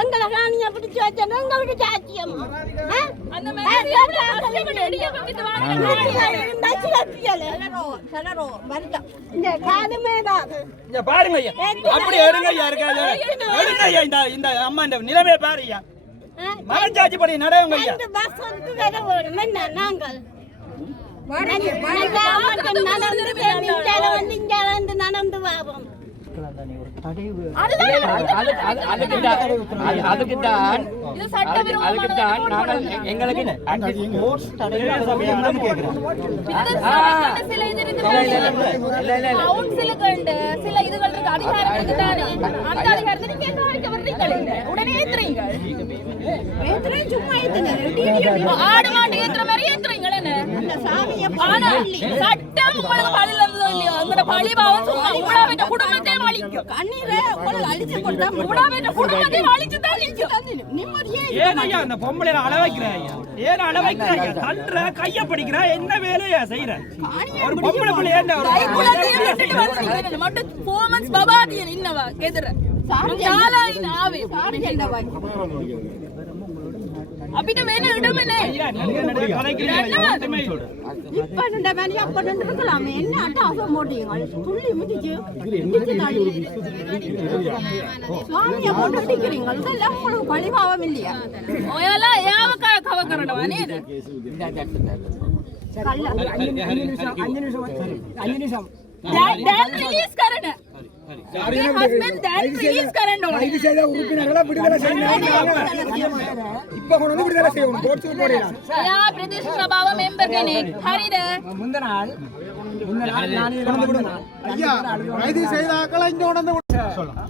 எங்களை பிடிச்சு வச்சது எங்களுக்கு சாத்தியம். இந்த காலமே தான் பாருங்க ஐயா அப்படி எடுங்க ஐயா இருக்காது எடுங்க ஐயா. இந்த இந்த அம்மா இந்த நிலைமையை பாரு ஐயா. மகஞ்சாட்சி படி நடவுங்க ஐயா. ரெண்டு பஸ் வந்து வர வேணும் என்ன நாங்கள் நல்லா மட்டும் நடந்து இங்கால வந்து இங்கால வந்து நடந்து வாரோம் அதுக்குத்தான் அதுக்குத்தான் நாங்கள் எங்களுக்கு சில இதுகள் இருக்கு அதிகாரம் இருக்கு தானே அந்த அதிகாரத்தை நீங்க எங்க வரைக்கும் வர்றீங்க உடனே ஏத்துறீங்க ஆடு மாட்டு ஏத்துற மாதிரி ஏத்துறீங்களே ஆனா சட்டம் உங்களுக்கு பழில இருந்ததோ இல்லையோ? உங்களோட பழி பாவம் சும்மா உடாவிட்ட குடும்பத்தை ஏன் ஐயா அந்த பொம்பளை அள வைக்கிற ஐயா? ஏன் அள வைக்கிற ஐயா? தள்ளுற கைய படிக்கிற என்ன வேலையா செய்யற ஒரு பொம்பளை பிள்ளை ஏன் மட்டும் performance பபாதியன் இன்னவா எதிர ஞாலாயின் ஆவே. අපිට වෙන ඉඩම නෑ ஐயா, நீங்க நடுவே கதைக்கிறீங்க ஐயா, ஒன்றுமே இல்லை. இப்ப நின்ற மாதிரி அப்ப நின்று இருக்கலாமே என்ன அட்டாசம் போட்டீங்க துள்ளி மிதிச்சு மிதிச்சு தள்ளி சுவாமியை போட்டு அடிக்கிறீங்க இதெல்லாம் உங்களுக்கு பழிபாவம் இல்லையா ඔයාලා එයාව ක- කව කරනවා නේද දැන්- දැන් රිලීස් කරන අපේ husband දැන් ಉಡುಪಿನಗಳ ಬಿಡುಗಡೆ ಇಪ್ಪ ಕೊಡಲು ಬಿಡುಗಡೆ ಸೇವನು ತೋರಿಸಿ ಪ್ರದೇಶ ಸಭಾವ ಮೆಂಬರ್ಗೇನೆ ಹರಿದ ಮುಂದೆ ನಾள் ஐயா கைது செய்தாக்களை இங்க கொண்டு சொல்லுங்க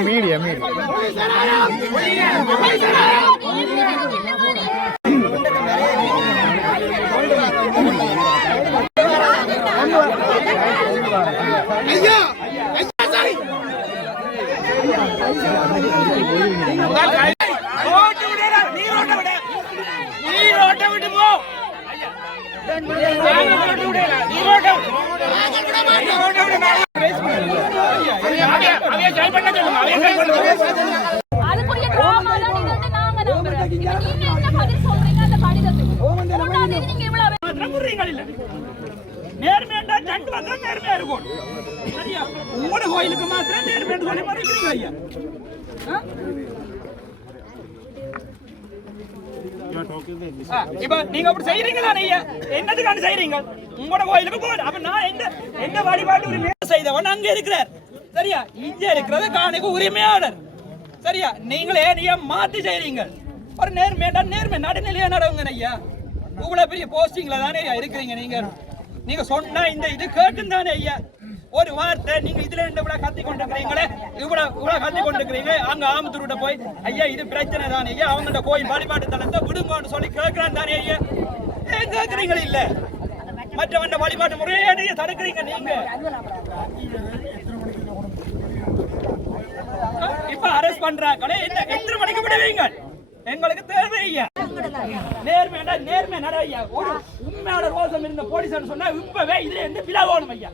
மீடியா மீடியா அதுக்குரிய drama தான் இது வந்து நாங்க நம்புறோம். நீங்க என்ன பதில் சொல்றீங்க அந்த கடிதத்துக்கு? தேதி நீங்க இவ்வளவு இல்ல. வந்தா நேர்மையா இருக்கும் சரியா உங்களோட கோயிலுக்கு மாத்திரம் நேர்மையாண்டு சொல்லி மறைக்கிறீங்க ஐயா இப்ப நீங்க அப்படி செய்யறீங்களா ஐயா என்னதுக்கான செய்யறீங்க உங்களோட கோயிலுக்கு போகணும் அப்ப நான் எந்த எந்த வழிபாட்டு உரிமையை செய்தவன் அங்க இருக்கிறார். சரியா? இங்க இருக்கிறது காணிக்கு உரிமையாளர். சரியா? நீங்களே நீங்க மாத்தி செய்யறீங்க ஒரு நேர்மையா நேர்மை நடுநிலையா நடவுங்க ஐயா. இவ்வளவு பெரிய போஸ்டிங்ல தானே இருக்கிறீங்க நீங்க. நீங்க சொன்னா இந்த இது கேட்கும் தானே ஐயா. ஒரு வார்த்தை நீங்க இதுல இருந்து இவ்வளவு கத்தி கொண்டிருக்கிறீங்களே? இவ்வளவு இவ்வளவு கத்தி கொண்டிருக்கிறீங்க? அங்க ஆமத்தூர்கிட்ட போய் ஐயா இது பிரச்சனை தானே ஐயா. அவங்கள்ட்ட கோயில் வழிபாட்டு தலத்தை விடுங்கன்னு சொல்லி கேட்கிறான் தானே ஐயா? ஏன் கேட்கறீங்களா இல்ல? மற்றவன் வழிபாட்டு முறையே நீங்க தடுக்கிறீங்க நீங்க. இப்ப அரெஸ்ட் பண்றாங்களே என்ன எத்தனை மணிக்கு விடுவீங்க? எங்களுக்கு தேவை ஐயா. நேர்மையா நேர்மையா நட ஐயா. ஒரு உண்மையான ரோசம் இருந்த போலீஸ் சொன்னா இப்பவே இதுல இருந்து விலகணும் ஐயா.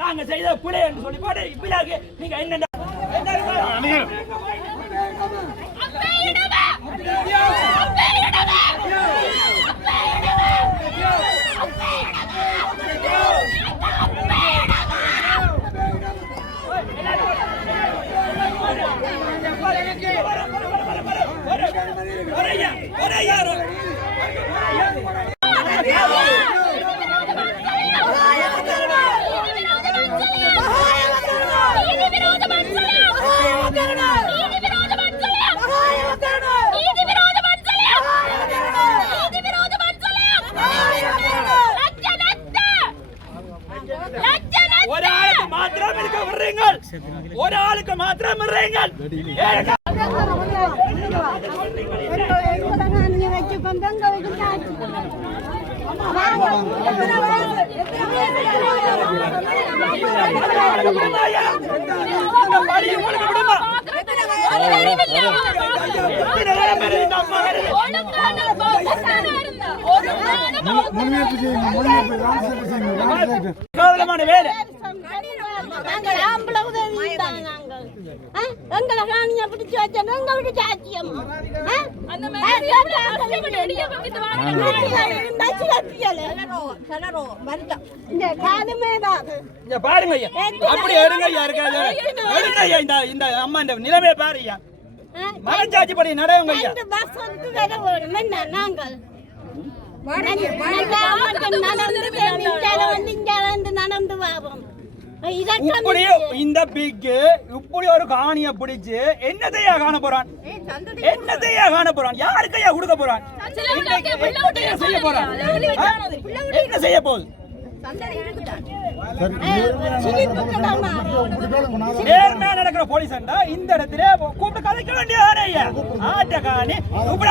நாங்க செய்த குறை என்று சொல்லி போட்டு இப்படியாக நீங்க என்னென்ன Yeah! செய்யுங்க செய்யுங்க ராமசேட்டு கேவலமான வேலை நாங்கள் ஆம்பளை உதவி தான் நாங்கள் ஆ? எங்களை காணிய பிடிச்சு வச்சோம் எங்களுக்கு இங்க பாருங்க ஐயா. அப்படி எடுங்க ஐயா இருக்காது எடுங்க ஐயா இந்த இந்த அம்மா இந்த நிலைமையை பாரு ஐயா. மனச்சாட்சி படி நடவுங்க ஐயா. பஸ் வந்து வேணும் நாங்கள்? நடந்து இப்படி இந்த பிக்கு இப்படி ஒரு காணிய பிடிச்சு என்னத்தையா காண போறான்? என்னத்தையா காண போறான்? யாருக்கையா கொடுக்க போறான்? செய்ய போறான்? என்ன செய்ய போகுது? நேர்மையா நடக்கிற போலீஸ் இந்த இடத்துல கூப்பிட்டு கதைக்க வேண்டிய ஐயா ஆட்ட காணி இப்படி